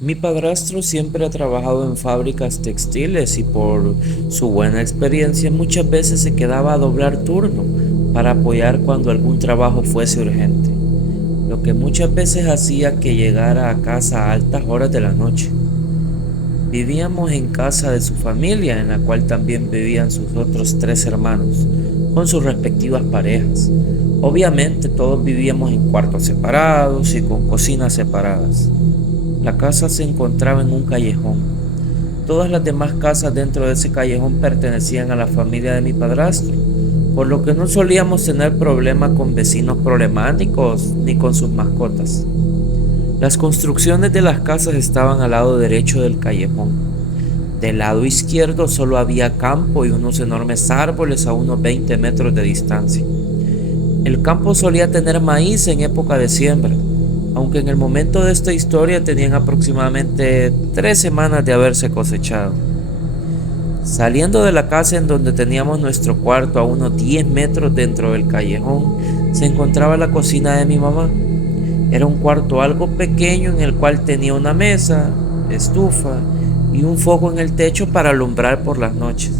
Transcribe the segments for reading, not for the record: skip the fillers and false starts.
Mi padrastro siempre ha trabajado en fábricas textiles y por su buena experiencia muchas veces se quedaba a doblar turno para apoyar cuando algún trabajo fuese urgente, lo que muchas veces hacía que llegara a casa a altas horas de la noche. Vivíamos en casa de su familia, en la cual también vivían sus otros tres hermanos, con sus respectivas parejas. Obviamente todos vivíamos en cuartos separados y con cocinas separadas. La casa se encontraba en un callejón. Todas las demás casas dentro de ese callejón pertenecían a la familia de mi padrastro, por lo que no solíamos tener problema con vecinos problemáticos ni con sus mascotas. Las construcciones de las casas estaban al lado derecho del callejón. Del lado izquierdo solo había campo y unos enormes árboles a unos 20 metros de distancia. El campo solía tener maíz en época de siembra, aunque en el momento de esta historia tenían aproximadamente 3 semanas de haberse cosechado. Saliendo de la casa en donde teníamos nuestro cuarto a unos 10 metros dentro del callejón, se encontraba la cocina de mi mamá. Era un cuarto algo pequeño en el cual tenía una mesa, estufa y un foco en el techo para alumbrar por las noches.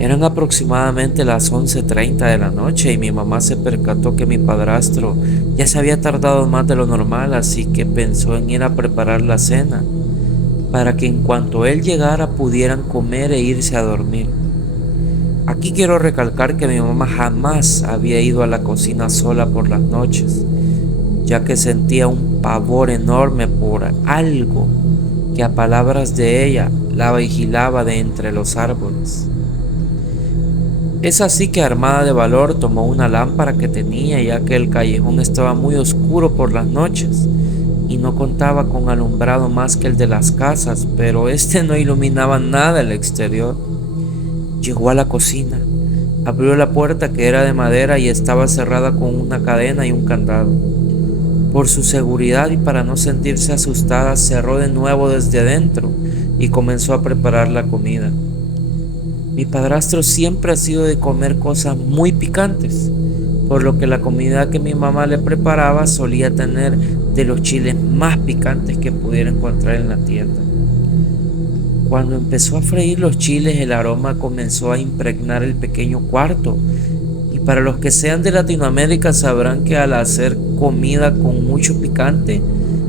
Eran aproximadamente las 11:30 de la noche y mi mamá se percató que mi padrastro ya se había tardado más de lo normal, así que pensó en ir a preparar la cena para que en cuanto él llegara pudieran comer e irse a dormir. Aquí quiero recalcar que mi mamá jamás había ido a la cocina sola por las noches, ya que sentía un pavor enorme por algo que a palabras de ella la vigilaba de entre los árboles. Es así que armada de valor tomó una lámpara que tenía, ya que el callejón estaba muy oscuro por las noches y no contaba con alumbrado más que el de las casas, pero este no iluminaba nada el exterior. Llegó a la cocina, abrió la puerta que era de madera y estaba cerrada con una cadena y un candado. Por su seguridad y para no sentirse asustada, cerró de nuevo desde adentro y comenzó a preparar la comida. Mi padrastro siempre ha sido de comer cosas muy picantes, por lo que la comida que mi mamá le preparaba solía tener de los chiles más picantes que pudiera encontrar en la tienda. Cuando empezó a freír los chiles, el aroma comenzó a impregnar el pequeño cuarto. Y para los que sean de Latinoamérica sabrán que al hacer comida con mucho picante,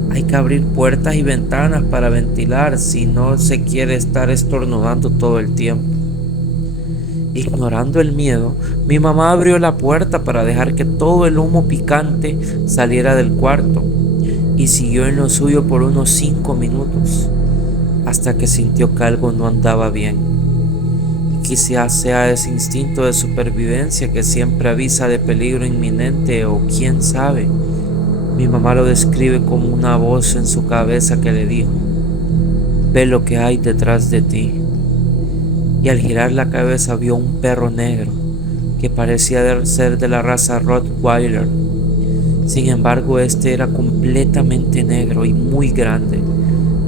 hay que abrir puertas y ventanas para ventilar si no se quiere estar estornudando todo el tiempo. Ignorando el miedo, mi mamá abrió la puerta para dejar que todo el humo picante saliera del cuarto y siguió en lo suyo por unos 5 minutos, hasta que sintió que algo no andaba bien. Quizás sea ese instinto de supervivencia que siempre avisa de peligro inminente o quién sabe. Mi mamá lo describe como una voz en su cabeza que le dijo: ve lo que hay detrás de ti. Y al girar la cabeza vio un perro negro que parecía ser de la raza Rottweiler. Sin embargo, este era completamente negro y muy grande,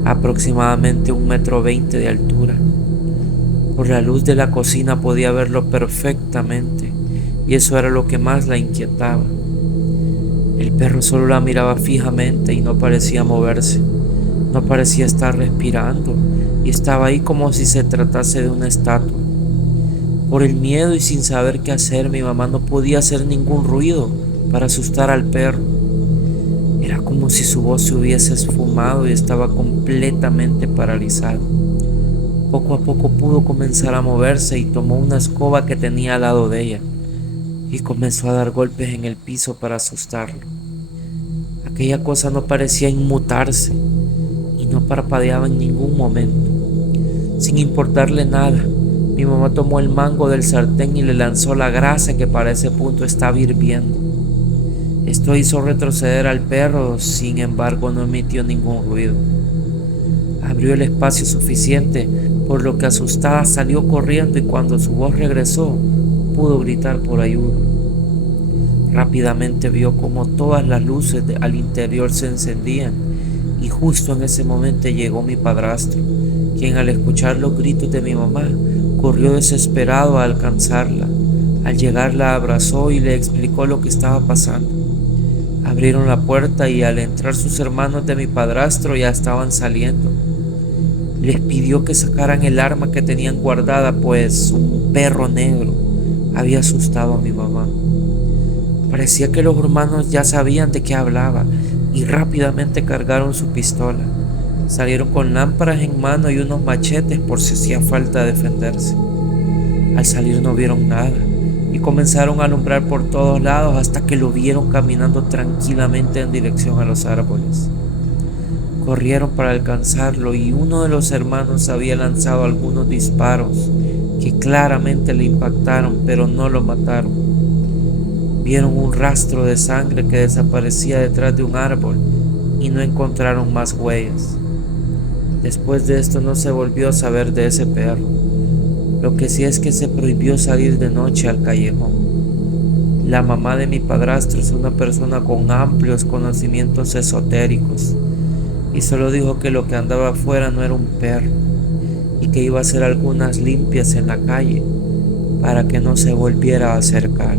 aproximadamente 1,20 m de altura. Por la luz de la cocina podía verlo perfectamente, y eso era lo que más la inquietaba. El perro solo la miraba fijamente y no parecía moverse, no parecía estar respirando, y estaba ahí como si se tratase de una estatua. Por el miedo y sin saber qué hacer, mi mamá no podía hacer ningún ruido para asustar al perro. Era como si su voz se hubiese esfumado y estaba completamente paralizado. Poco a poco pudo comenzar a moverse y tomó una escoba que tenía al lado de ella y comenzó a dar golpes en el piso para asustarlo. Aquella cosa no parecía inmutarse y no parpadeaba en ningún momento. Sin importarle nada, mi mamá tomó el mango del sartén y le lanzó la grasa que para ese punto estaba hirviendo. Esto hizo retroceder al perro, sin embargo no emitió ningún ruido. Abrió el espacio suficiente, por lo que asustada salió corriendo y cuando su voz regresó, pudo gritar por ayuda. Rápidamente vio como todas las luces al interior se encendían y justo en ese momento llegó mi padrastro, quien al escuchar los gritos de mi mamá, corrió desesperado a alcanzarla. Al llegar la abrazó y le explicó lo que estaba pasando. Abrieron la puerta y al entrar sus hermanos de mi padrastro ya estaban saliendo. Les pidió que sacaran el arma que tenían guardada, pues un perro negro había asustado a mi mamá. Parecía que los hermanos ya sabían de qué hablaba y rápidamente cargaron su pistola. Salieron con lámparas en mano y unos machetes por si hacía falta defenderse. Al salir no vieron nada y comenzaron a alumbrar por todos lados hasta que lo vieron caminando tranquilamente en dirección a los árboles. Corrieron para alcanzarlo y uno de los hermanos había lanzado algunos disparos que claramente le impactaron, pero no lo mataron. Vieron un rastro de sangre que desaparecía detrás de un árbol y no encontraron más huellas. Después de esto no se volvió a saber de ese perro. Lo que sí es que se prohibió salir de noche al callejón. La mamá de mi padrastro es una persona con amplios conocimientos esotéricos y solo dijo que lo que andaba afuera no era un perro y que iba a hacer algunas limpias en la calle para que no se volviera a acercar.